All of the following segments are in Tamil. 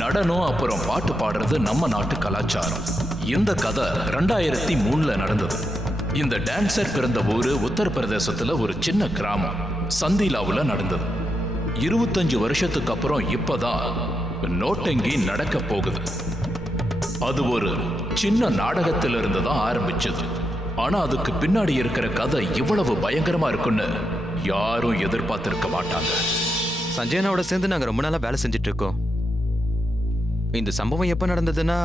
நடனம் அப்புறம் பாட்டு பாடுறது நம்ம நாட்டு கலாச்சாரம். இந்த கதை 2003 நடந்தது. இந்த டான்சர் பிறந்த ஊரு உத்தரப்பிரதேசத்துல ஒரு சின்ன கிராமம் சந்திலாவுல நடந்தது. 25 வருஷத்துக்கு அப்புறம் இப்பதான் நோட்டங்கி நடக்க போகுது. அது ஒரு சின்ன நாடகத்திலிருந்து தான் ஆரம்பிச்சது. ஆனா அதுக்கு பின்னாடி இருக்கிற கதை இவ்வளவு பயங்கரமா இருக்குன்னு யாரும் எதிர்பார்த்திருக்க மாட்டாங்க. சஞ்சய் அண்ணாவோட சேர்ந்து நாங்க ரொம்ப நாளா வேலை செஞ்சுட்டு இருக்கோம். இந்த சம்பவம் எப்ப நடந்ததுன்னா,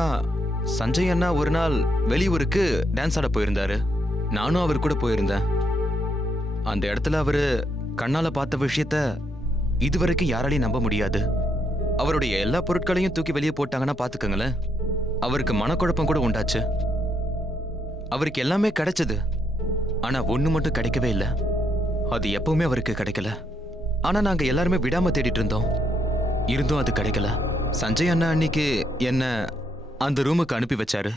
சஞ்சய் அண்ணா ஒரு நாள் வெளியூருக்கு டான்ஸ் ஆட போயிருந்தாரு. நானும் அவர் கூட போயிருந்தேன். அந்த இடத்துல அவரு கண்ணால பார்த்த விஷயத்த இதுவரைக்கும் யாராலையும் நம்ப முடியாது. அவருடைய எல்லா பொருட்களையும் தூக்கி வெளியே போட்டாங்கன்னா பாத்துக்கங்களேன். அவருக்கு மனக்குழப்பம் கூட உண்டாச்சு. அவருக்கு எல்லாமே கிடைச்சது, ஆனா ஒண்ணு மட்டும் கிடைக்கவே இல்லை. அது எப்பவுமே அவருக்கு கிடைக்கல. ஆனா நாங்க எல்லாருமே விடாம தேடிட்டு இருந்தோம். இருந்தும் அது கிடைக்கல. சஞ்சய் அண்ணா அன்னைக்கு என்ன அந்த ரூமுக்கு அனுப்பி வச்சாரு.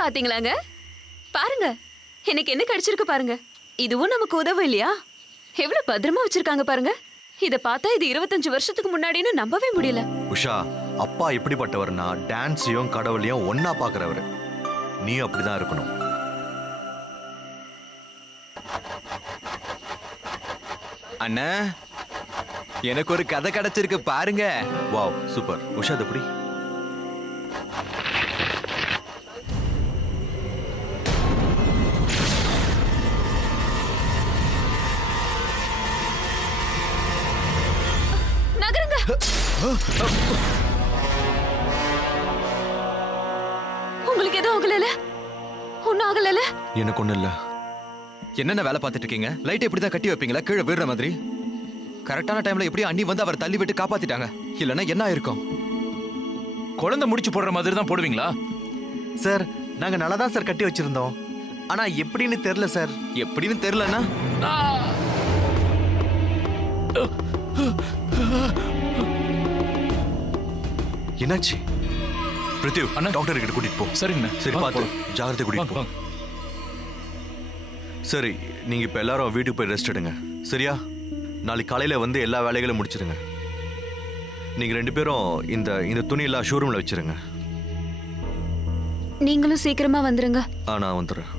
பாத்தீங்களாங்க? பாருங்க, எனக்கு என்ன கிடைச்சிருக்கு பாருங்க. இதுவும் நமக்கு உதவும் இல்லையா? எவ்வளவு பத்திரமா வச்சிருக்காங்க பாருங்க. இத பார்த்தா இது 25 வருஷத்துக்கு முன்னாடின்னு நம்பவே முடியல. உஷா, அப்பா எப்படிப்பட்டவர்னா டான்ஸையும் கடவுளையும் ஒன்னா பாக்குறவர். நீ அப்படிதான் இருக்கணும். அண்ணா, எனக்கு ஒரு கதை கிடைச்சிருக்கு பாருங்க. Wow, super. உஷா, அது எப்படி? நகருங்க. உங்களுக்கு எதுவும் ஆகல? ஒன்னும் ஆகல? எனக்கு ஒண்ணு இல்ல. என்னென்ன வேலை பார்த்துட்டு இருக்கீங்க? லைட் எப்படிதான் கட்டி வைப்பீங்களா கீழே விடுற மாதிரி? கரெக்டான டைம்ல எப்படி அண்ணி வந்து அவர் தள்ளி விட்டு காப்பாத்திட்டாங்க. இல்லைன்னா என்ன ஆயிருக்கும்? குழந்தை முடிச்சு போடுற மாதிரி தான் போடுவீங்களா? சார், நாங்க நல்லா தான் சார் கட்டி வச்சிருந்தோம். ஆனா எப்படின்னு தெரியல சார். எப்படின்னு தெரியலன்னா என்னாச்சு? பிரித்யூ, அண்ணா, டாக்டர் கிட்ட கூட்டிட்டு போ. சரிங்கண்ணா. சரி, வாங்க பார்த்து போலாம். ஜாகிரதை கூட்டிட்டு போ. சரி, நீங்க இப்ப எல்லாரும் வீட்டுக்கு போய் ரெஸ்ட் எடுங்க. சரியா? நாளைக்கு காலையில வந்து எல்லா வேலைகளும் முடிச்சிருங்க. நீங்க ரெண்டு பேரும் இந்த துணி எல்லாம் ஷோரூம்ல வச்சிருங்க. நீங்களும் சீக்கிரமா வந்துருங்க. நான் வந்துடுறேன்.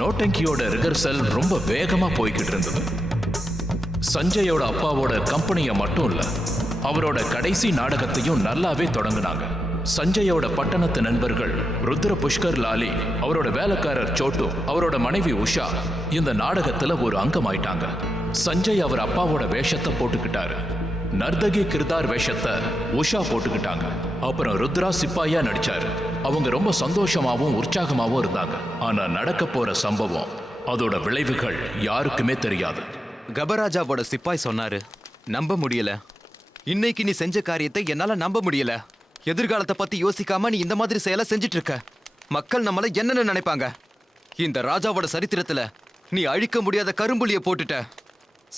நோட்டங்கியோட ரிகர்சல் ரொம்ப வேகமா போய்கிட்டு இருந்தது. சஞ்சயோட அப்பாவோட கம்பெனியை மட்டும் இல்ல, அவரோட கடைசி நாடகத்தையும் நல்லாவே தொடங்கினாங்க. சஞ்சயோட பட்டணத்து நண்பர்கள் ருத்ர புஷ்கர் லாலி, அவரோட வேலைக்காரர் சோட்டு, அவரோட மனைவி உஷா இந்த நாடகத்துல ஒரு அங்கமாயிட்டாங்க. சஞ்சய் அவர் அப்பாவோட வேஷத்தை போட்டுக்கிட்டாரு. நர்தகி கிர்தார் வேஷத்தை உஷா போட்டுக்கிட்டாங்க. அப்புறம் ருத்ரா சிப்பாயா நடிச்சாரு. அவங்க ரொம்ப சந்தோஷமாவும் உற்சாகமாவும் இருந்தாங்க. ஆனா நடக்க போற சம்பவம், அதோட விளைவுகள் யாருக்குமே தெரியாது. கபராஜாவோட சிப்பாய் சொன்னாரு, நம்ப முடியல, இன்னைக்கு நீ செஞ்ச காரியத்தை என்னால நம்ப முடியல. எதிர்காலத்தை பத்தி யோசிக்காம நீ இந்த மாதிரி செயலை செஞ்சிட்டு இருக்க. மக்கள் நம்மள என்னன்னு நினைப்பாங்க? இந்த ராஜாவோட சரித்திரத்துல நீ அழிக்க முடியாத கரும்புலிய போட்டுட்ட.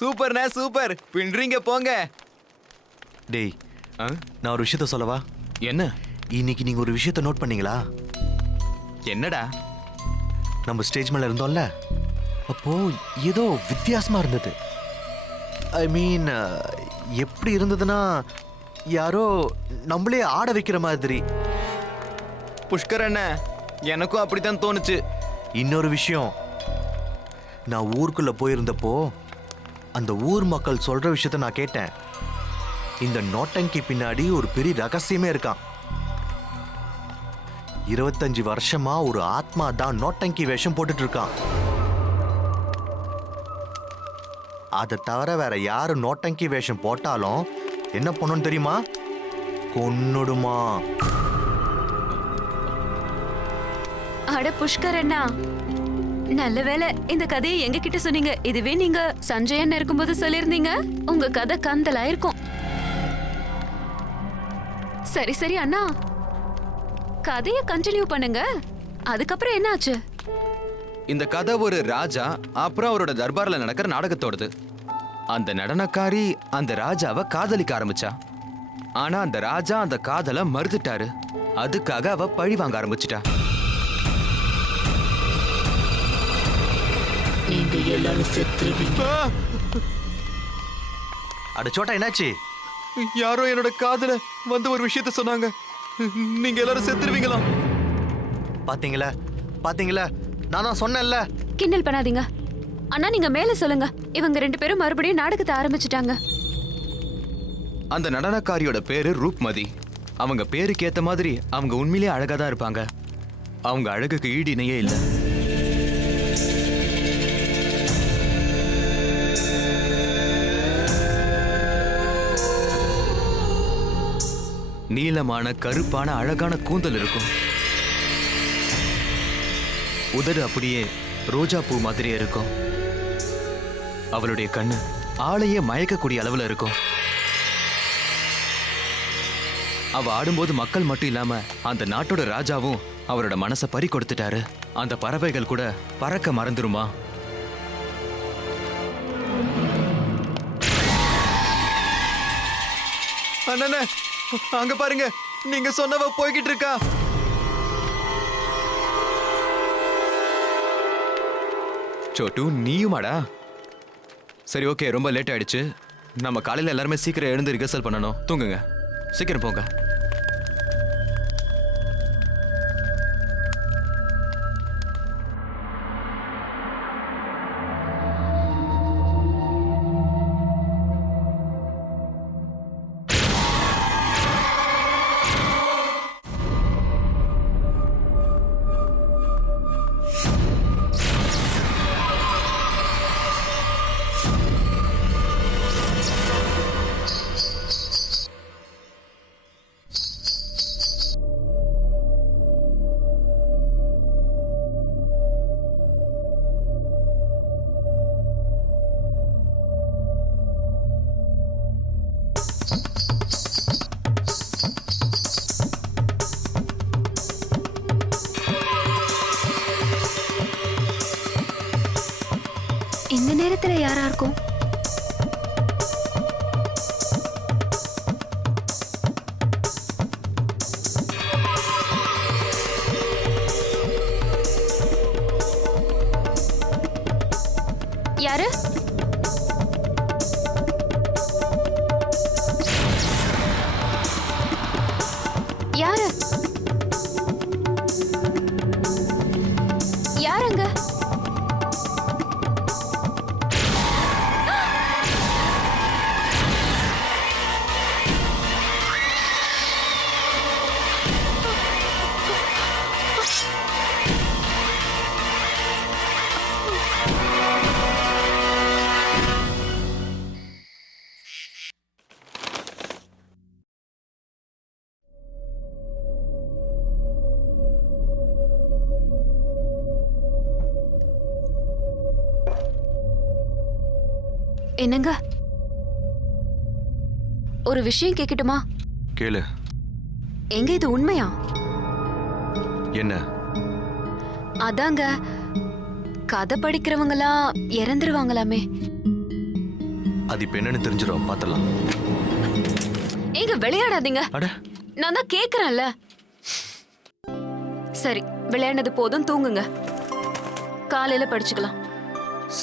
சூப்பர்ண்ணே, சூப்பர், பின்றீங்க போங்க. டேய், நான் ஒரு விஷயத்த சொல்லவா? என்ன? இன்னைக்கு நீங்க ஒரு விஷயத்த நோட் பண்ணீங்களா? என்னடா? நம்ம ஸ்டேஜ் மேல இருந்தோம்ல, அப்போ ஏதோ வித்தியாசமா இருந்தது. ஐ மீன், எப்படி இருந்ததுன்னா யாரோ நம்மளே ஆட வைக்கிற மாதிரி. புஷ்கர் அண்ணா, எனக்கும் அப்படித்தான் தோணுச்சு. இன்னொரு விஷயம், நான் ஊருக்குள்ள போயிருந்தப்போ அந்த ஊர் மக்கள் சொல்ற விஷயத்த நான் கேட்டேன். இந்த நோட்டங்கி பின்னாடி ஒரு பெரிய ரகசியமே இருக்கான். 25 வருஷமா ஒரு ஆத்மா தான் நோட்டங்கி வேஷம் போட்டுட்டு இருக்கான். அதை தவிர வேற யாரு நோட்டங்கி வேஷம் போட்டாலும் என்ன பண்ணணும் தெரியுமா? கொன்னுடுமா. அட புஷ்கர் அண்ணா, நல்ல வேளை இந்த கதையை எங்க கிட்ட சொன்னீங்க. இதுவே நீங்க சஞ்சயன் இருக்கும்போது சொல்லிருந்தீங்க, உங்க கதை கந்தலா இருக்கும். சரி சரி அண்ணா, கதையை கண்டினியூ பண்ணுங்க. அதுக்கப்புறம் என்ன ஆச்சு? இந்த கதை ஒரு ராஜா அப்புறம் அவரோட தர்பார்ல நடக்கிற நாடகத்தோடது. அந்த நடனக்காரி அந்த ராஜாவை காதலிக்க ஆரம்பிச்சா. ஆனா அந்த ராஜா அந்த காதலை மறுத்துட்டாரு. அதுக்காக அவ பழி வாங்க ஆரம்பிச்சிட்டா. அட சோட்டா, என்னாச்சு? யாரோ என்னோட காதல வந்து ஒரு விஷயத்த சொன்னாங்க. நீங்க எல்லாரும் செத்துருவீங்களா? பாத்தீங்களா பாத்தீங்களா, நான் தான் சொன்னேன்ல. கிண்டல் பண்ணாதீங்க அண்ணா, நீங்க மேல சொல்லுங்க. இவங்க 2 பேரும் மறுபடியும் நாடகத்தை ஆரம்பிச்சிட்டாங்க. அந்த நடனக்காரியோட பேரு ரூப்மதி. அவங்க பேருக்கு ஏத்த மாதிரி அவங்க உண்மையிலேயே அழகா தான் இருப்பாங்க. அவங்க அழகுக்கு ஈடு இணையே இல்லை. நீளமான கருப்பான அழகான கூந்தல் இருக்கும். உதடு அப்படியே ரோஜா பூ மாதிரியே இருக்கும். அவளுடைய கண்ணு ஆளையே மயக்கக்கூடிய அளவுல இருக்கும். அவ ஆடும்போது மக்கள் மட்டும் இல்லாம அந்த நாட்டோட ராஜாவும் அவரோட மனசை பறி கொடுத்துட்டாரு. அந்த பறவைகள் கூட பறக்க மறந்துருமா? அண்ணே, அங்க பாருங்க, நீங்க சொன்னவ போய்கிட்டு இருக்கா. சோட்டு நீயுமாடா? சரி ஓகே, ரொம்ப லேட் ஆயிடுச்சு. நம்ம காலையில் எல்லாருமே சீக்கிரம் எழுந்து ரிஹர்சல் பண்ணணும். தூங்குங்க, சீக்கிரம் போங்க. இந்த நேரத்துல யாரா இருக்கும்? யாரு? யாரு? யாருங்க? என்னங்க, ஒரு விஷயம் கேட்கட்டுமா? கேளு. எங்க இது உண்மையா? என்ன? அதாங்க, கதை படிக்கிறவங்களாம் இறந்துருவாங்களாமே. அது இப்ப என்னன்னு தெரிஞ்சிடும், பார்த்தலாம். ஏங்க விளையாடாதீங்க. அட, நான் தான் கேக்குறேன்ல. சரி, விளையாண்டது போதும், தூங்குங்க. காலையில படிச்சுக்கலாம்.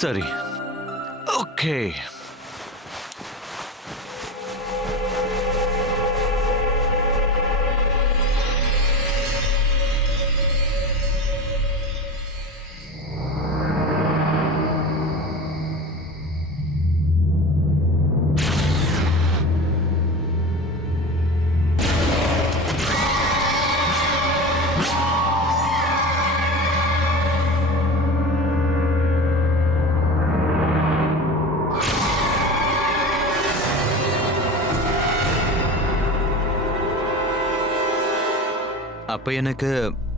சரி, ஓகே. அப்ப எனக்கு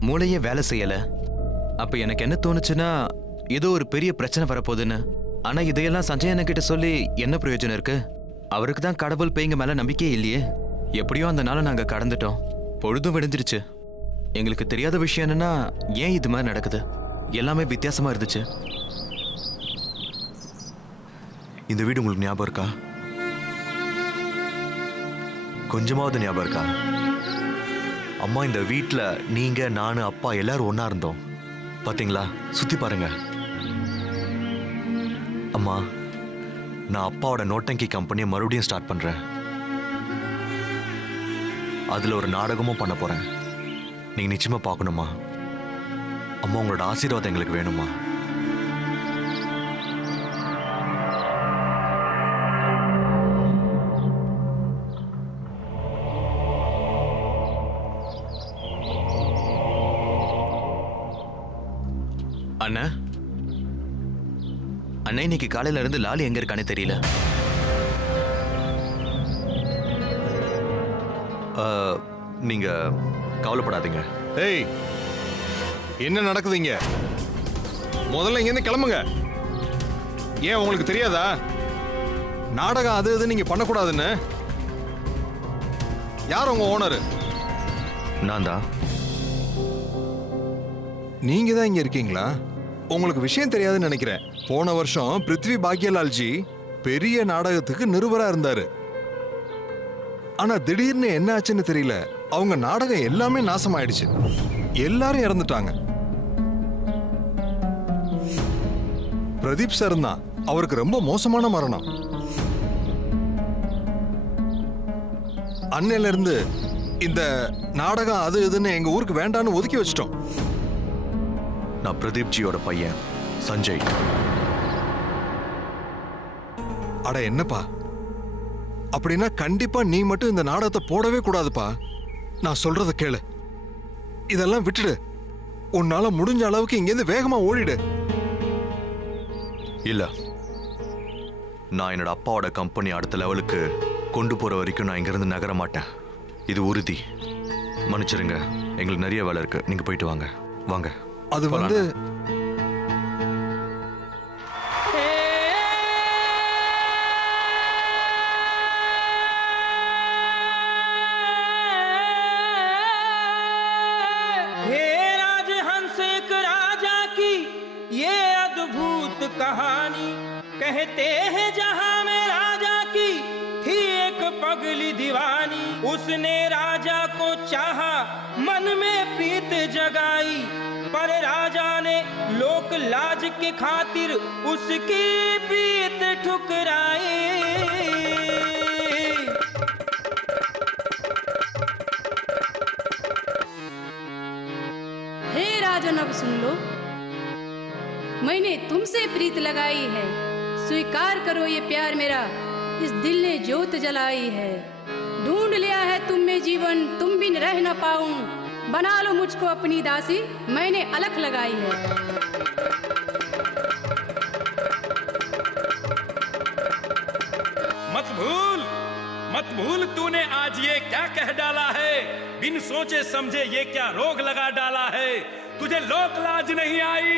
மூளையே வேலை செய்யல. அப்ப எனக்கு என்ன தோணுச்சுன்னா, ஏதோ ஒரு பெரிய பிரச்சனை வரப்போகுதுன்னு. ஆனா இதையெல்லாம் சஞ்சய் அண்ணன்கிட்ட சொல்லி என்ன பிரயோஜனம் இருக்கு? அவருக்கு தான் கடவுள் பேய்ங்க மேல நம்பிக்கையே இல்லையே. எப்படியோ அந்த நாளை நாங்க கடந்துட்டோம். பொழுதும் விடிஞ்சிருச்சு. எங்களுக்கு தெரியாத விஷயம் என்னன்னா, ஏன் இது மாதிரி நடக்குது? எல்லாமே வித்தியாசமா இருந்துச்சு. இந்த வீடு உங்களுக்கு ஞாபகம் இருக்கா? கொஞ்சமாவது ஞாபகம் இருக்கா? அம்மா, இந்த வீட்டில் நீங்க, நானு, அப்பா எல்லாரும் ஒண்ணா இருந்தோம். பாத்தீங்களா? சுத்தி பாருங்க. அம்மா, நான் அப்பாவோட நோட்டங்கி கம்பெனியை மறுபடியும் ஸ்டார்ட் பண்றேன். அதுல ஒரு நாடகமும் பண்ண போறேன். நீங்க நிச்சயமா பார்க்கணுமா? அம்மா, உங்களோட ஆசீர்வாதம் எங்களுக்கு வேணுமா? அண்ணா, அண்ணா, இன்னைக்கு காலையில இருந்து லாலி எங்க இருக்கானே தெரியல. நீங்க கவலைப்படாதீங்க. ஏய், என்ன நடக்குதுங்க? முதல்ல இங்க இருந்து கிளம்புங்க. ஏன் உங்களுக்கு தெரியாதா நாடகம் அது இது நீங்க பண்ணக்கூடாதுன்னு? யார் உங்க ஓனர்? நான் தான். நீங்க தான் இங்க இருக்கீங்களா? உங்களுக்கு விஷயம் தெரியாதுன்னு நினைக்கிறேன். போன வருஷம் பிருத்வி பாக்யலால்ஜி பெரிய நாடகத்துக்கு நிருபரா இருந்தாரு. ஆனா திடீர்னு என்ன ஆச்சுன்னு தெரியல, அவங்க நாடகம் எல்லாமே நாசமாயிடுச்சு. எல்லாரும் இறந்துட்டாங்க. பிரதீப் சார் தான். அவருக்கு ரொம்ப மோசமான மரணம். அன்னையில இருந்து இந்த நாடகம் அது இதுன்னு எங்க ஊருக்கு வேண்டான்னு ஒதுக்கி வச்சிட்டோம். நான் பிரதீப் ஜியோட பையன் சஞ்சய். அட என்னப்பா, அப்படின்னா கண்டிப்பா நீ மட்டும் இந்த நாடகத்தை போடவே கூடாதுப்பா. நான் சொல்றத கேளு, இதெல்லாம் விட்டுடு. உன்னால முடிஞ்ச அளவுக்கு இங்கேருந்து வேகமா ஓடிடு. இல்ல, நான் என்னோட அப்பாவோட கம்பெனி அடுத்த லெவலுக்கு கொண்டு போற வரைக்கும் நான் இங்கிருந்து நகர மாட்டேன். இது உறுதி. மன்னிச்சிருங்க, எங்களுக்கு நிறைய வேலை இருக்கு. நீங்க போயிட்டு வாங்க. வாங்க. அது வந்து कहानी कहते हैं जहां में राजा की थी एक पगली दीवानी, उसने राजा को चाहा, मन में प्रीत जगाई, पर राजा ने लोक लाज के खातिर उसकी प्रीत ठुकराई। हे राजन, अब सुन लो, मैंने तुमसे प्रीत लगाई है, स्वीकार करो ये प्यार मेरा, इस दिल ने ज्योत जलाई है। ढूंढ लिया है तुम में जीवन, तुम बिन रह न पाऊं, बना लो मुझको अपनी दासी, मैंने अलख लगाई है। मत भूल तूने आज ये क्या कह डाला है, बिन सोचे समझे ये क्या रोग लगा डाला है। तुझे लोक लाज नहीं आई,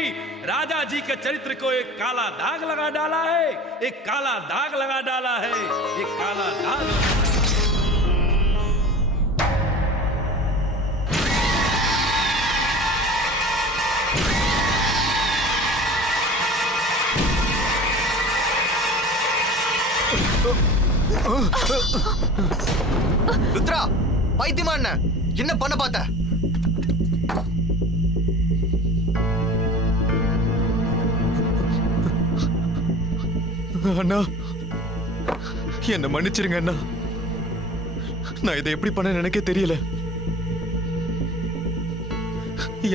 राजा जी के चरित्र को एक काला दाग लगा डाला है, एक काला दाग लगा डाला है, एक काला दाग। ருத்ரா, பைத்தியமா என்ன பண்ண பார்த்த? அண்ணா, என்ன மன்னிச்சிருங்க அண்ணா. நான் இதை எப்படி பண்ண எனக்கே தெரியல.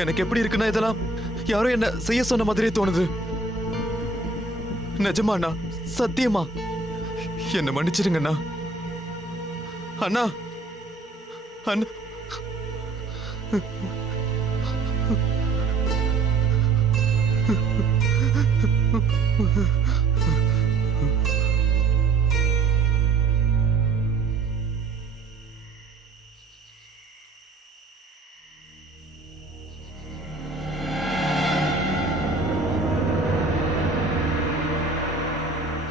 எனக்கு எப்படி இருக்குன்னா இதெல்லாம் யாரோ என்ன செய்ய சொன்ன மாதிரியே தோணுது. நிஜமா அண்ணா, சத்தியமா என்ன மன்னிச்சிருங்க அண்ணா. அண்ணா அண்ணா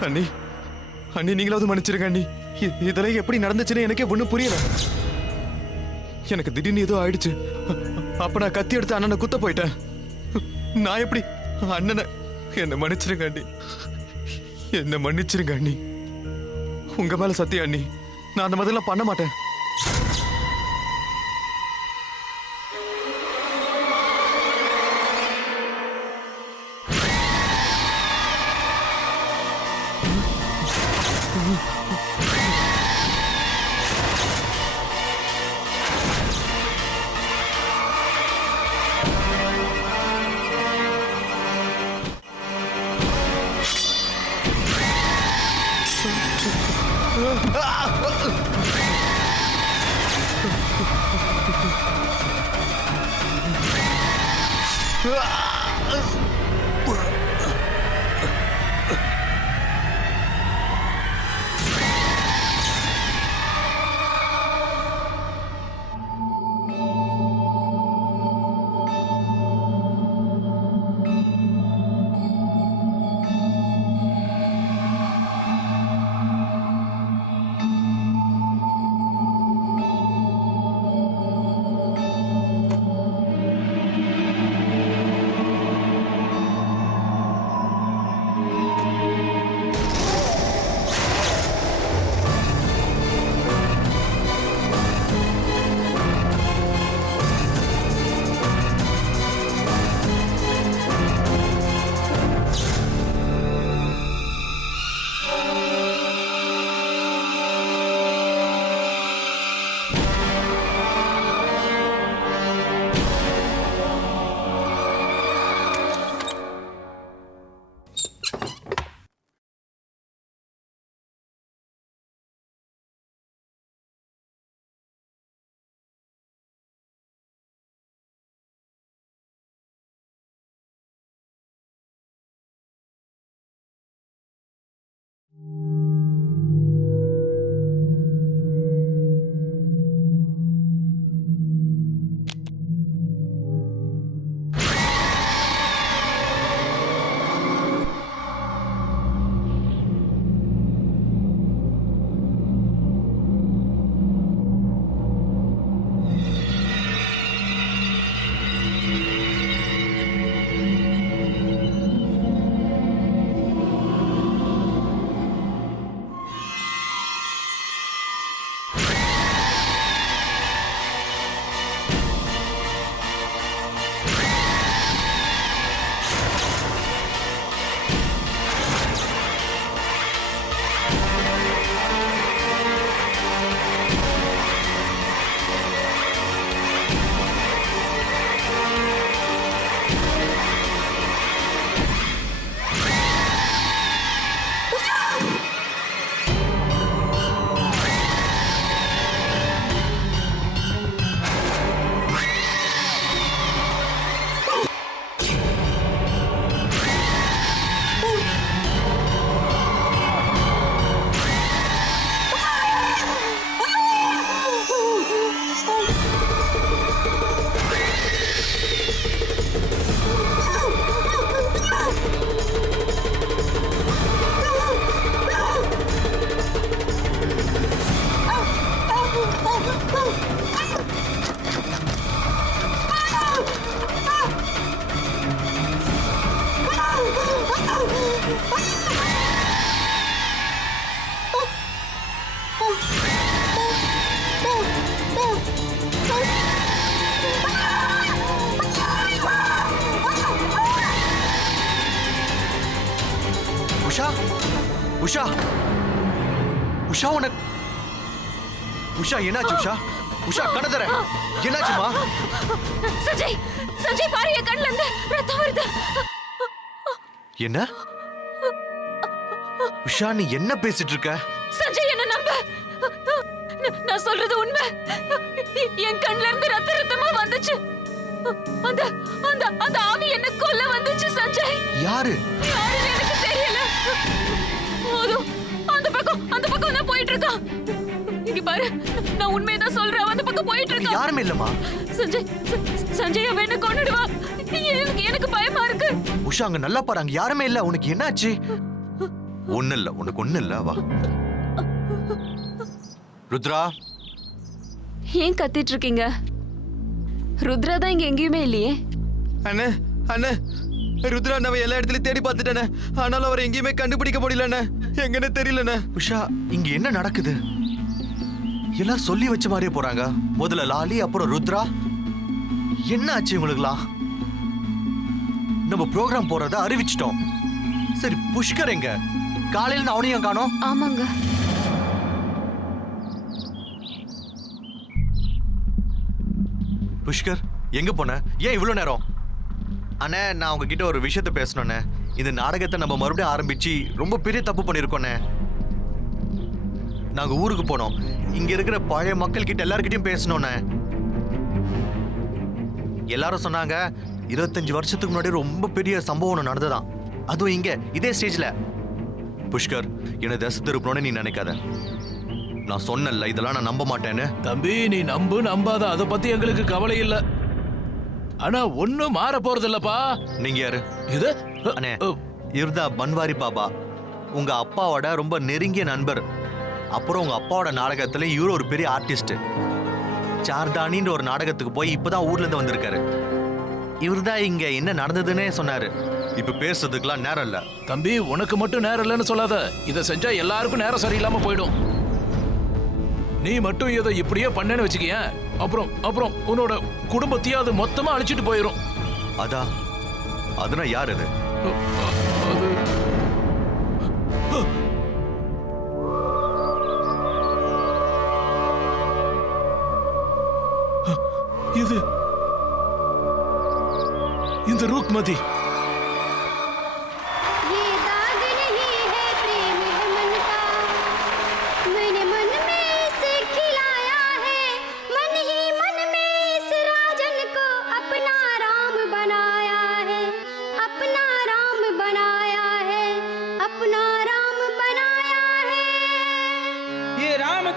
அண்ணி, அண்ணி நீங்களாவது மன்னிச்சிருங்க அண்ணி. இதெல்லாம் எப்படி நடந்துச்சுன்னு எனக்கே ஒண்ணும் புரியல. எனக்கு திடீர்னு ஏதோ ஆயிடுச்சு. அப்ப நான் கத்தி எடுத்து அண்ணனை குத்த போயிட்டேன். நான் எப்படி அண்ணனை? என்ன மன்னிச்சிருங்க அண்ணி, என்ன மன்னிச்சிருங்க அண்ணி. உங்க மேல சத்தியம் அண்ணி, நான் அந்த மாதிரிலாம் பண்ண மாட்டேன். உஷா உஷா உஷா உனக்கு உஷா என்னாச்சு உஷா உஷா கடதற என்னாச்சுமா சஞ்சய் சஞ்சய் பாரு என் கண்ணுல இருந்து ரத்தம் வருது. என்ன உஷா நீ என்ன பேசிட்டு இருக்க சஞ்சய் என்ன நம்பு. நான் சொல்றது உண்மை. என் கண்ணுல இருந்து ரத்தமா வந்துச்சு. அந்த அந்த அந்த ஆவி என்ன கொல்ல வந்துச்சு சஞ்சய். யாரு யாருன்னு எனக்கு தெரியல. அந்த பக்கம் நான் போயிட்டு இருக்கான். இங்க பாரு நான் உண்மையதான் சொல்றேன். அந்த பக்கம் போயிட்டு இருக்கான். யாருமே இல்லம்மா. சஞ்சய் அவன் என்ன கொன்னுடுவா. எனக்கு பயமா இருக்கு. உஷா அங்க நல்லா பாரு, அங்க யாருமே இல்ல. உனக்கு என்னாச்சு? ஒண்ணு இல்ல, உனக்கு ஒண்ணு இல்ல. வா ருத்ரா. ஏன் கத்திட்டு இருக்கீங்க? ருத்ரா தான் இங்க எங்கேயுமே இல்லையே. அண்ணே அண்ணே, ருத்ரா அண்ணாவை எல்லா இடத்துலயும் தேடி பார்த்துட்டேனே, ஆனாலும் அவரை எங்கேயுமே கண்டுபிடிக்க முடியலண்ணே. எங்கன்னு தெரியலண்ணே. உஷா இங்க என்ன நடக்குது? எல்லாம் சொல்லி வச்ச மாதிரியே போறாங்க. முதல்ல லாலி, அப்புறம் ருத்ரா. என்ன ஆச்சு உங்களுக்குலாம்? நம்ம ப்ரோக்ராம் போறத அறிவிச்சிட்டோம். சரி புஷ்கர் எங்க? காலையில அவனையும் காணோம். ஆமாங்க. புஷ்கர் எங்க போன? ஏன் இவ்வளவு நேரம்? அண்ணே நான் உங்ககிட்ட ஒரு விஷயத்த பேசணும்ண்ணே. இந்த நாடகத்தை நம்ம மறுபடியும் ஆரம்பிச்சு ரொம்ப பெரிய தப்பு பண்ணிருக்கோண்ணே. நாங்க ஊருக்கு போனோம். இங்க இருக்கிற பழைய மக்கள் கிட்ட எல்லார்கிட்டயும் பேசணும்ண்ணே. எல்லாரும் சொன்னாங்க 25 வருஷத்துக்கு முன்னாடி ரொம்ப பெரிய சம்பவம் ஒன்று நடந்ததான். அதுவும் இங்க இதே ஸ்டேஜ்ல. புஷ்கர் என்ன தசை திருப்பணும்னு நீ நினைக்காத. நான் சொன்னல இதெல்லாம் நான் நம்ப மாட்டேன்னு. தம்பி நீ நம்பு நம்பாத அதை பத்தி எங்களுக்கு கவலை இல்ல. ஆனா ஒண்ணும் மாற போறது இல்லப்பா. நீங்க யாரு? இது அண்ணே இவர்தா பன்வாரி பாபா, உங்க அப்பாவோட ரொம்ப நெருங்கிய நண்பர். அப்புறம் உங்க அப்பாவோட நாடகத்துல இவரு ஒரு பெரிய ஆர்டிஸ்ட். சார்தானின்ற ஒரு நாடகத்துக்கு போய் இப்பதான் ஊர்ல இருந்து வந்திருக்காரு. இவர்தான் இங்க என்ன நடந்ததுன்னே சொன்னாரு. இப்ப பேசுறதுக்குலாம் நேரம் இல்ல. தம்பி உனக்கு மட்டும் நேரம் இல்லைன்னு சொல்லாத. இதை செஞ்சா எல்லாருக்கும் நேரம் சரியில்லாம போயிடும். நீ மட்டும் இதை இப்படியே பண்ணேன்னு வச்சுக்கிய, அப்புறம் உன்னோட குடும்பத்தையும் அது மொத்தமா அழிச்சிட்டு போயிடும். அதுனா யார் அது? அது இது இந்த ரூக்மதி.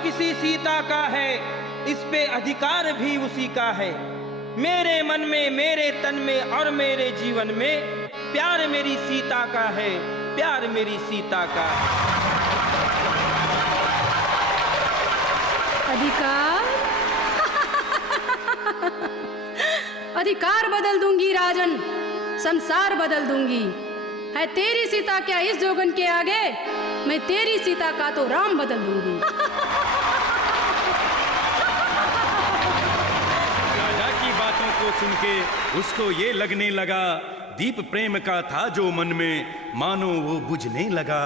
किसी सीता का है, इस पे अधिकार भी उसी का है. मेरे मन में, मेरे तन में और मेरे जीवन में प्यार मेरी सीता का है, प्यार मेरी सीता का है. अधिकार अधिकार बदल दूंगी राजन, संसार बदल दूंगी. है तेरी सीता क्या इस जोगन के आगे? मैं तेरी सीता का तो राम बदल दूंगी. राजा की बातों को सुन के उसको ये लगने लगा दीप प्रेम का था जो मन में, मानो वो बुझने लगा.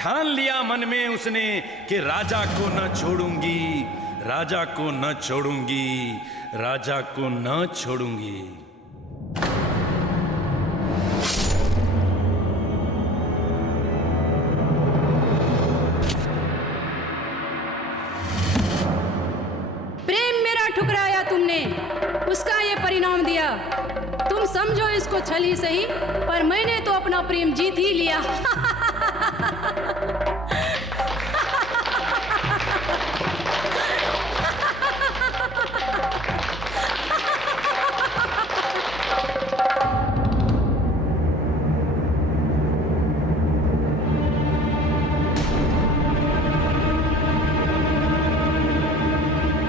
ठान लिया मन में उसने कि राजा को न छोड़ूंगी, राजा को न छोड़ूंगी, राजा को न छोड़ूंगी. ठुकराया तुमने, उसका ये परिणाम दिया. तुम समझो इसको छल ही सही, पर मैंने तो अपना प्रेम जीत ही लिया.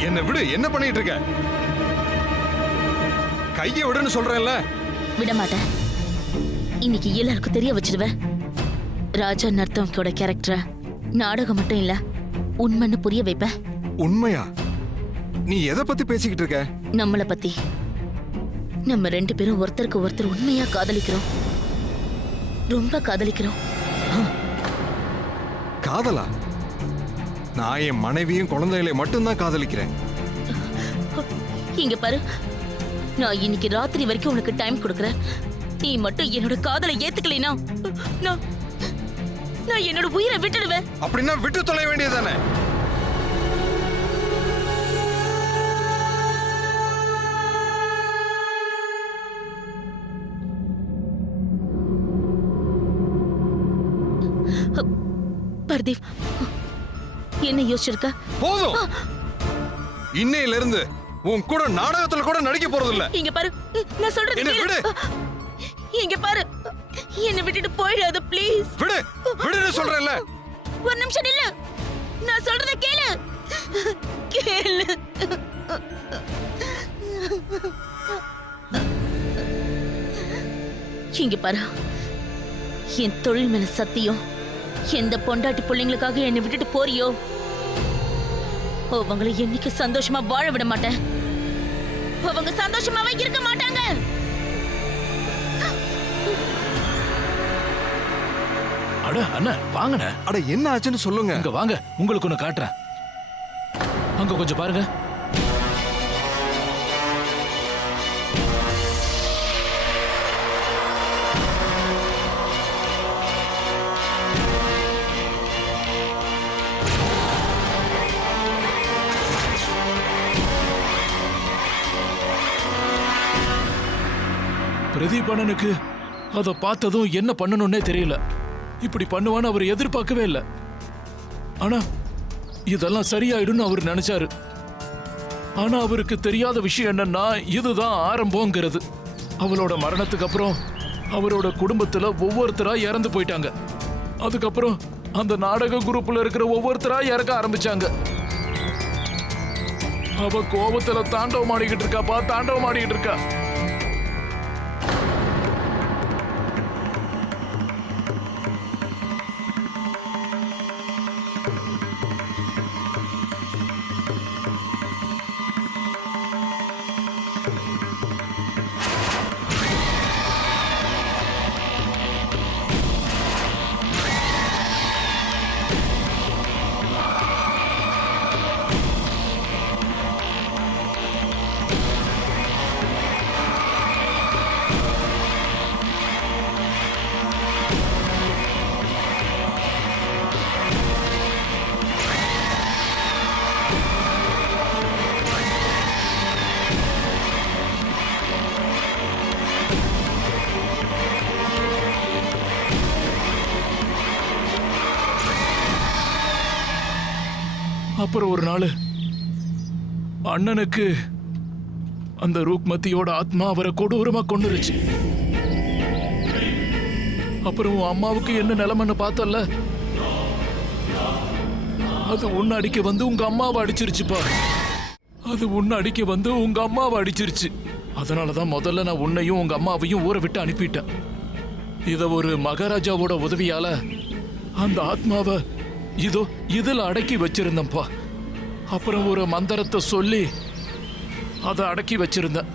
என்ன விடு, என்ன பண்ணிட்டு இருக்க? கையை விடுன்னு சொல்றேன்ல. விட மாட்டேன். இன்னைக்கு எல்லாருக்கும் தெரிய வச்சிருவேன். ராஜா நர்த்தவங்கியோட கேரக்டரை நாடகம் மட்டும் இல்ல உண்மைன்னு புரிய வைப்பேன். உண்மையா? நீ எதை பத்தி பேசிக்கிட்டு இருக்க? நம்மளை பத்தி. நம்ம 2 பேரும் ஒருத்தருக்கு ஒருத்தர் உண்மையா காதலிக்கிறோம், ரொம்ப காதலிக்கிறோம். காதலா? நான் என் மனைவியும் குழந்தைகளை மட்டும்தான் காதலிக்கிறேன். இங்க பாரு, நான் இன்னைக்கு ராத்திரி வரைக்கும் உனக்கு டைம் கொடுக்கறேன். நீ மட்டும் என்னோட காதலை ஏத்துக்கலைனா நான் என்னோட உயிரை விட்டுடுவேன். அப்படின்னா விட்டு தொலை வேண்டியதானே? பர்தீப், என்ன யோசிச்சிருக்க? போதும். இன்னையில இருந்து உன் கூட நாடகத்துல கூட நடிக்க போறது இல்ல. இங்க பாரு, நான் சொல்றது என்ன விடு. இங்க பாரு, என்ன விட்டுட்டு போயிடாத ப்ளீஸ். விடு விடுன்னு சொல்றேன்ல. ஒரு நிமிஷம் நில்லு, நான் சொல்றத கேளு. கேளு. இங்க பாரு, என் தொழில் மேல சத்தியம், எந்த பொண்டாட்டி பிள்ளைங்களுக்காக என்னை விட்டுட்டு போறியோ அவங்களை என்னைக்கு சந்தோஷமா வாழ விட மாட்டேன். அவங்க சந்தோஷமாவே இருக்க மாட்டாங்க. அட அண்ணா வாங்கண்ணே. அட என்ன ஆச்சுன்னு சொல்லுங்க. இங்க வாங்க, உங்களுக்கு ஒண்ணு காட்டுறேன். அங்க கொஞ்சம் பாருங்க. பிரதீப் அண்ணனுக்கு அதை பார்த்ததும் என்ன பண்ணணும்னே தெரியல. இப்படி பண்ணுவான்னு அவர் எதிர்பார்க்கவே இல்லை. ஆனா இதெல்லாம் சரியாயிடும்னு அவர் நினைச்சாரு. ஆனா அவருக்கு தெரியாத விஷயம் என்னன்னா, இதுதான் ஆரம்பங்கிறது. அவளோட மரணத்துக்கு அப்புறம் அவரோட குடும்பத்துல ஒவ்வொருத்தரா இறந்து போயிட்டாங்க. அதுக்கப்புறம் அந்த நாடக குரூப்ல இருக்கிற ஒவ்வொருத்தரா இறக்க ஆரம்பிச்சாங்க. அவ கோபத்துல தாண்டவம் ஆடிக்கிட்டு இருக்காப்பா, தாண்டவம் ஆடிக்கிட்டு இருக்கா. அப்புறம் ஒரு நாள் அண்ணனுக்கு அந்த ரூக்மதியோட ஆத்மா அவரை கொடூரமா கொன்னுருச்சு. அப்புறம் உன் அம்மாவுக்கு என்ன நிலைமைன்னு பார்த்தல, அது உன்னை அடிக்க வந்து உங்க அம்மாவை அடிச்சிருச்சுப்பா. அது உன்னை அடிக்க வந்து உங்க அம்மாவை அடிச்சிருச்சு. அதனாலதான் முதல்ல நான் உன்னையும் உங்க அம்மாவையும் ஊரை விட்டு அனுப்பிட்டேன். இத ஒரு மகாராஜாவோட உதவியால அந்த ஆத்மாவை இதோ இதுல அடக்கி வச்சிருந்தேன்ப்பா. அப்புறம் ஒரு மந்திரத்தை சொல்லி அதை அடக்கி வச்சிருந்தேன்.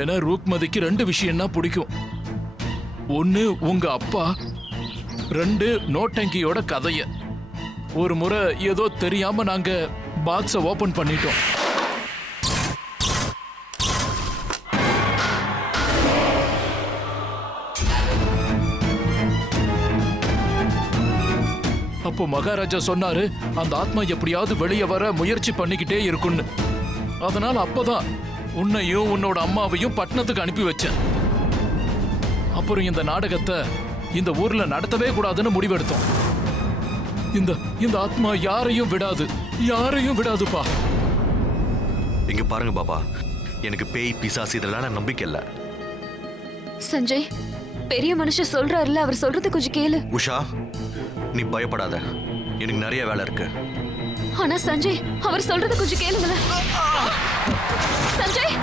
ஏன்னா ரூக்மதிக்கு 2 விஷயம்னா பிடிக்கும். ஒன்னு உங்க அப்பா, 2 நோட்டங்கியோட கதைய. ஒரு முறை ஏதோ தெரியாம நாங்க பாக்ஸ ஓபன் பண்ணிட்டோம். அப்போ மகாராஜா சொன்னாரு, அந்த ஆத்மா எப்படியாவது வெளியே வர முயற்சி பண்ணிக்கிட்டே இருக்குன்னு. அதனால அப்பதான் உன்னையும் உன்னோட அம்மாவையும் பட்டணத்துக்கு அனுப்பி வச்சேன். அப்புறம் இந்த நாடகத்தை இந்த ஊர்ல நடத்தவே கூடாதுன்னு முடிவெடுத்தோம். இந்த ஆத்மா யாரையும் விடாதுப்பா. இங்க பாருங்க பாபா, எனக்கு பேய் பிசாசு இதெல்லாம் நம்பிக்கை இல்ல. சஞ்சய், பெரிய மனுஷன் சொல்றாருல, அவர் சொல்றது கொஞ்சம் கேளு. உஷா, நீ பயப்படாத, எனக்கு நிறைய வேலை இருக்கு. ஆனா சஞ்சய், அவர் சொல்றது கொஞ்சம் கேளுங்களேன். சஞ்சய்,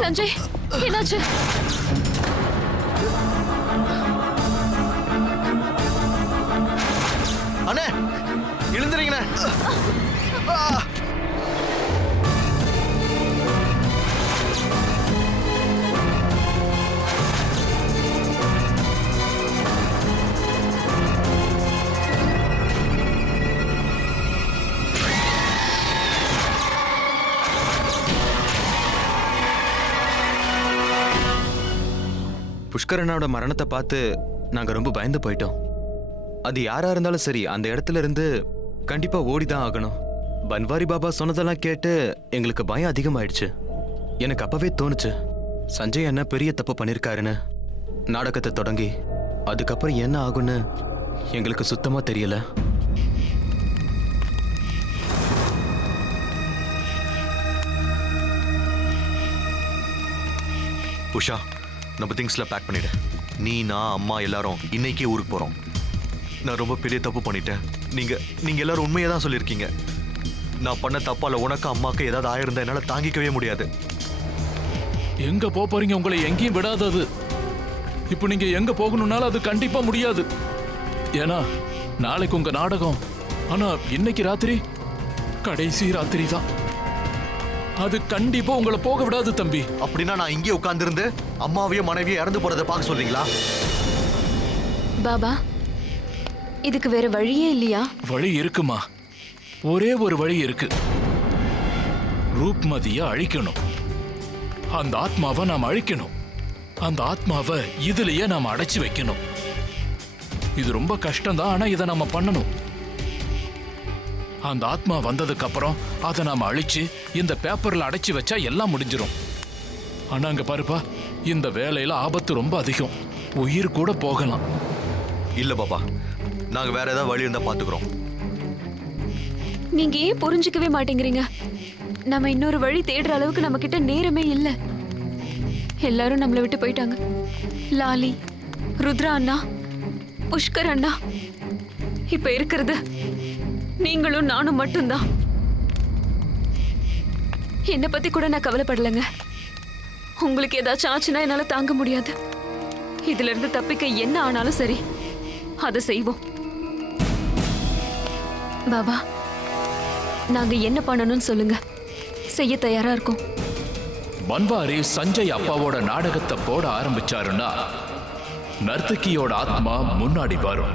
சஞ்சய், என்னாச்சு? அண்ணே, எழுந்துறீங்கண்ணே. புஷ்கரனோட மரணத்தை பார்த்து நாங்க ரொம்ப பயந்து போயிட்டோம். அது யாரா இருந்தாலும் சரி அந்த இடத்துல இருந்து கண்டிப்பா ஓடிதான் ஆகணும். பன்வாரி பாபா சொன்னதெல்லாம் கேட்டு எங்களுக்கு பயம் அதிகமாயிடுச்சு. எனக்கு அப்பவே தோணுச்சு சஞ்சய் அண்ணா பெரிய தப்பு பண்ணிருக்காருன்னு. நாடகத்தை தொடங்கி அதுக்கப்புறம் என்ன ஆகும்னு எங்களுக்கு சுத்தமா தெரியல. உஷா, நம்ம திங்ஸ்ல பேக் பண்ணிடு. நீ, நான், அம்மா எல்லாரும் இன்னைக்கே ஊருக்கு போறோம். நான் ரொம்ப பெரிய தப்பு பண்ணிட்டேன். நீங்க எல்லாரும் உண்மையை தான் சொல்லியிருக்கீங்க. நான் பண்ண தப்பால உனக்கு அம்மாக்கு ஏதாவது ஆயிருந்தா என்னால தாங்கிக்கவே முடியாது. எங்க போறீங்க? உங்களை எங்கேயும் விடாதது. இப்போ நீங்க எங்க போகணும்னாலும் அது கண்டிப்பா முடியாது. ஏன்னா நாளைக்கு உங்க நாடகம். ஆனா இன்னைக்கு ராத்திரி கடைசி ராத்திரி தான். அது கண்டிப்பா உங்களை போக விடாது தம்பி. அப்படின்னா நான் இங்கே உட்கார்ந்திருந்து அம்மாவையும் மனைவியும் இறந்து போறதை பார்க்க சொல்றீங்களா? பாபா, இதுக்கு வேற வழியே இல்லையா? வழி இருக்குமா? ஒரே ஒரு வழி இருக்கு. ரூப்மதியை அழிக்கணும். அந்த ஆத்மாவை நாம் அழிக்கணும். அந்த ஆத்மாவை இதுலயே நாம அடைச்சு வைக்கணும். இது ரொம்ப கஷ்டம்தான், ஆனா இதை நாம பண்ணணும். அந்த ஆத்மா வந்ததுக்கு அப்புறம் அதை நாம அழிச்சு இந்த பேப்பர்ல அடைச்சு வச்சா எல்லாம் முடிஞ்சிடும். ஆனா அங்க பாருப்பா, இந்த வேலையில ஆபத்து ரொம்ப அதிகம். உயிர் கூட போகலாம். இல்ல பாப்பா, நாங்க வேற ஏதாவது வழி இருந்தா பாத்துக்கிறோம். நீங்க ஏன் புரிஞ்சுக்கவே மாட்டேங்கிறீங்க? நம்ம இன்னொரு வழி தேடுற அளவுக்கு நம்ம கிட்ட நேரமே இல்ல. எல்லாரும் நம்மளை விட்டு போயிட்டாங்க. லாலி, ருத்ரா அண்ணா, புஷ்கர் அண்ணா, இப்ப இருக்கிறது நீங்களும் நானும் மட்டும்தான். என்னை பத்தி கூட நான் கவலைப்படலைங்க. உங்களுக்கு ஏதாச்சும் ஆச்சுன்னா என்னால தாங்க முடியாது. இதுல இருந்து தப்பிக்க என்ன ஆனாலும் சரி, அதை செய்வோம். பாபா, நாங்க என்ன பண்ணணும்னு சொல்லுங்க, செய்ய தயாரா இருக்கோம். பன்வாரி சஞ்சய் அப்பாவோட நாடகத்தை போட ஆரம்பிச்சாருன்னா நர்த்தகியோட ஆத்மா முன்னாடி வரும்.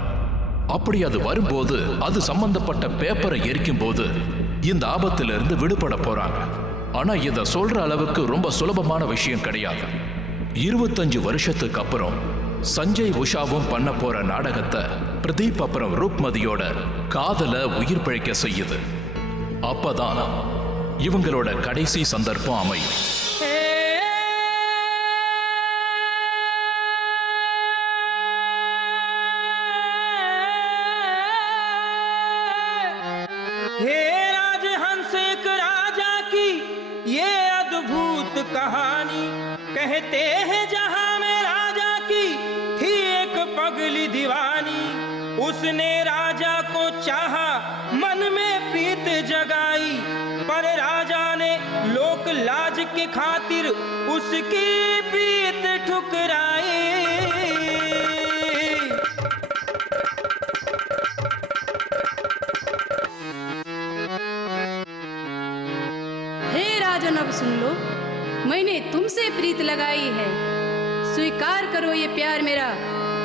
அப்படி அது வரும்போது அது சம்பந்தப்பட்ட பேப்பரை எரிக்கும் போது இந்த ஆபத்திலிருந்து விடுபட போறாங்க. ஆனா இத சொல்ற அளவுக்கு ரொம்ப சுலபமான விஷயம் கிடையாது. 25 வருஷத்துக்கு அப்புறம் சஞ்சய் உஷாவும் பண்ண போற நாடகத்தை பிரதீப் அப்புறம் ரூப்மதியோட காதல உயிர் பிழைக்க செய்யுது. அப்பதான் இவங்களோட கடைசி சந்தர்ப்பம் அமையும். हे राजहंस, एक राजा की ये अद्भुत कहानी। कहते हैं जहां में राजा की थी एक पगली दीवानी। उसने राजा को चाहा, मन में प्रीत जगाई, पर राजा ने लोक लाज के खातिर उसकी प्रीत ठुकराई। हे राजन, अब सुन लो, मैंने तुमसे प्रीत लगाई है। स्वीकार करो ये प्यार मेरा,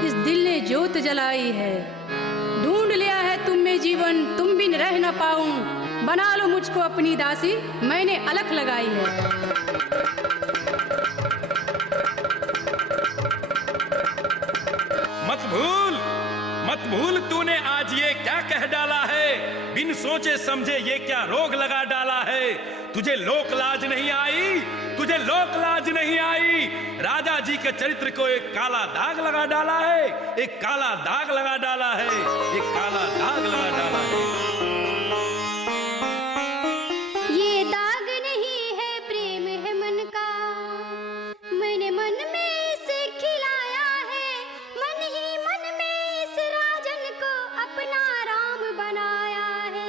इस दिल ने ज्योत जलाई है। ढूंढ लिया है तुम में जीवन, तुम बिन रह न पाऊं। बना लो मुझको अपनी दासी, मैंने अलख लगाई है। मत भूल तूने आज ये क्या कह डाला है। बिन सोचे समझे ये क्या रोग लगा डाला है। तुझे लोक लाज नहीं आई, तुझे लोक लाज नहीं आई। राजा जी के चरित्र को एक काला दाग लगा डाला है, एक काला दाग लगा डाला है, एक काला दाग लगा डाला है। ये दाग नहीं है, प्रेम है मन का। मैंने मन में इसे खिलाया है, मन ही मन में इस राजन को अपना राम बनाया है,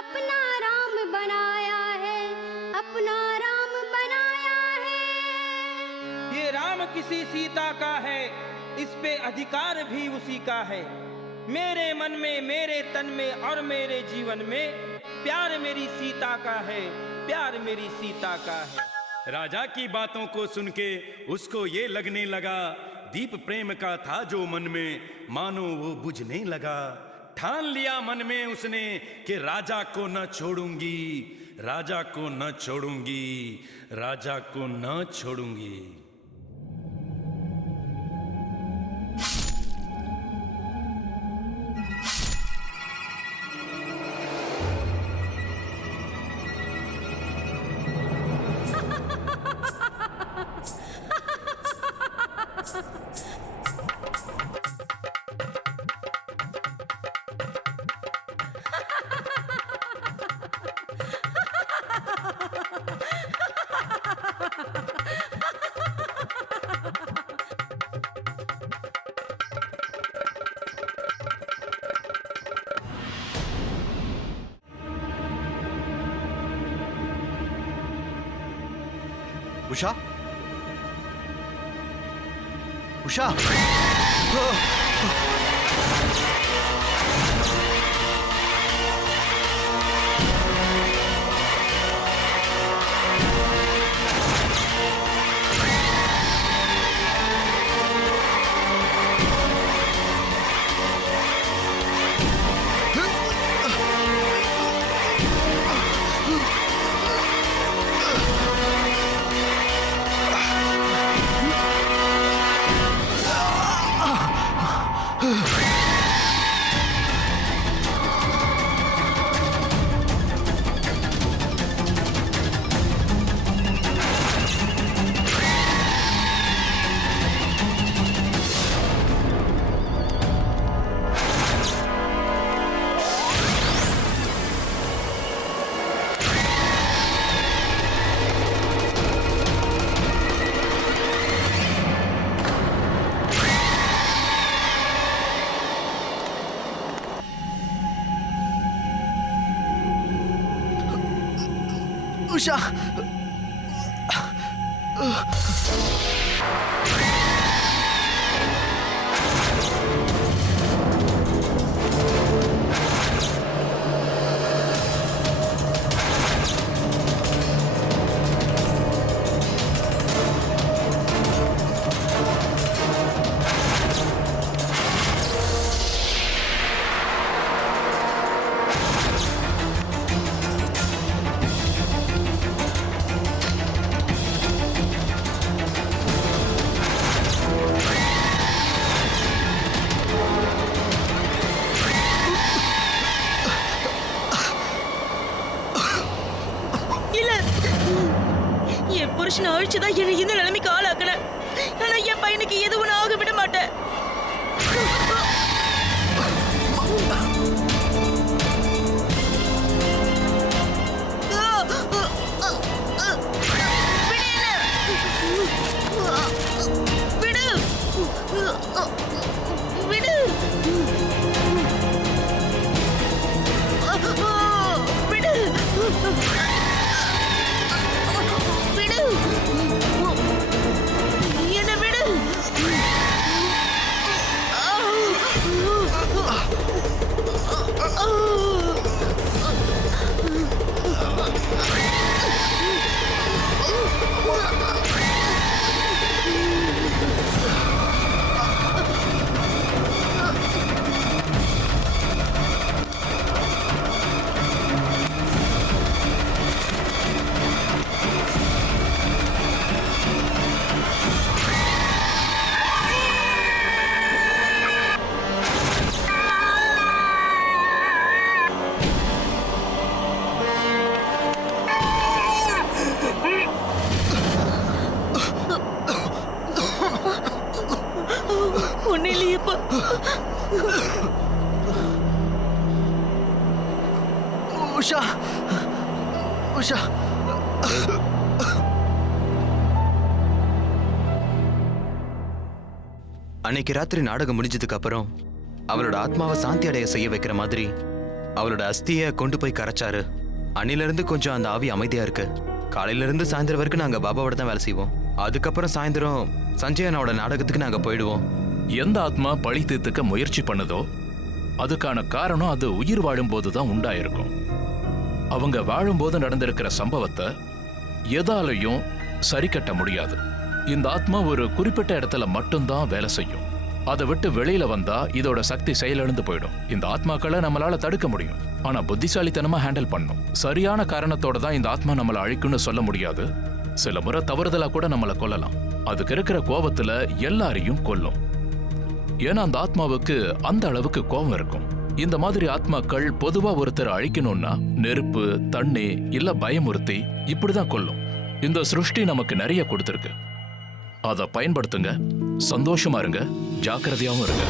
अपना राम बनाया है, अपना राम बनाया है। ये राम किसी सीता का है, इस पे अधिकार भी उसी का है। मेरे मन में, मेरे तन में और मेरे जीवन में प्यार मेरी सीता का है, प्यार मेरी सीता का है। राजा की बातों को सुन के उसको ये लगने लगा, दीप प्रेम का था जो मन में, मानो वो बुझने लगा। ठान लिया मन में उसने कि राजा को न छोड़ूंगी, राजा को न छोड़ूंगी, राजा को न छोड़ूंगी। உஷா உஷா உஷா என் புருஷனை அழிச்சுதான் என்னை இந்த நிலைமைக்கு ஆளாக்குன. ஆனா என் பையனுக்கு எதுவும் நான் ஆக விட மாட்டேன். விடு. விடு. விடு. விடு. என்னை விடு. ஒன்னும் இல்லையப்பா. உஷா உஷா அன்னைக்கு ராத்திரி நாடகம் முடிஞ்சதுக்கு அப்புறம் அவளோட ஆத்மாவை சாந்தி அடைய செய்ய வைக்கிற மாதிரி அவளோட அஸ்தியை கொண்டு போய் கரைச்சாரு. அன்னிலிருந்து கொஞ்சம் அந்த ஆவி அமைதியா இருக்கு. காலையில இருந்து சாயந்தரம் வரைக்கும் நாங்க பாபாவோட தான் வேலை செய்வோம். அதுக்கப்புறம் சாயந்தரம் சஞ்சய் அண்ணாவோட நாடகத்துக்கு நாங்க போயிடுவோம். எந்த ஆத்மா பழி தீர்த்துக்க முயற்சி பண்ணுதோ அதுக்கான காரணம் அது உயிர் வாழும் போதுதான் உண்டாயிருக்கும். அவங்க வாழும்போது நடந்திருக்கிற சம்பவத்தை எதாலையும் சரி கட்ட முடியாது. இந்த ஆத்மா ஒரு குறிப்பிட்ட இடத்துல மட்டும்தான் வேலை செய்யும். அதை விட்டு வெளியில வந்தா இதோட சக்தி செயலிழந்து போயிடும். இந்த ஆத்மாக்களை நம்மளால தடுக்க முடியும், ஆனா புத்திசாலித்தனமா ஹேண்டில் பண்ணும். சரியான காரணத்தோட தான் இந்த ஆத்மா நம்மளை அழிக்கும்னு சொல்ல முடியாது. சில முறை தவறுதலா கூட நம்மளை கொல்லலாம். அதுக்கு இருக்கிற கோபத்துல எல்லாரையும் கொல்லும். ஏன்னா அந்த ஆத்மாவுக்கு அந்த அளவுக்கு கோபம் இருக்கும். இந்த மாதிரி ஆத்மாக்கள் பொதுவா ஒருத்தர் அழிக்கணும்னா நெருப்பு, தண்ணி இல்ல பயமுறுத்தி இப்படிதான் கொல்லும். இந்த சிருஷ்டி நமக்கு நிறைய கொடுத்திருக்கு. அதை பயன்படுத்துங்க, சந்தோஷமா இருங்க, ஜாக்கிரதையாவும் இருங்க.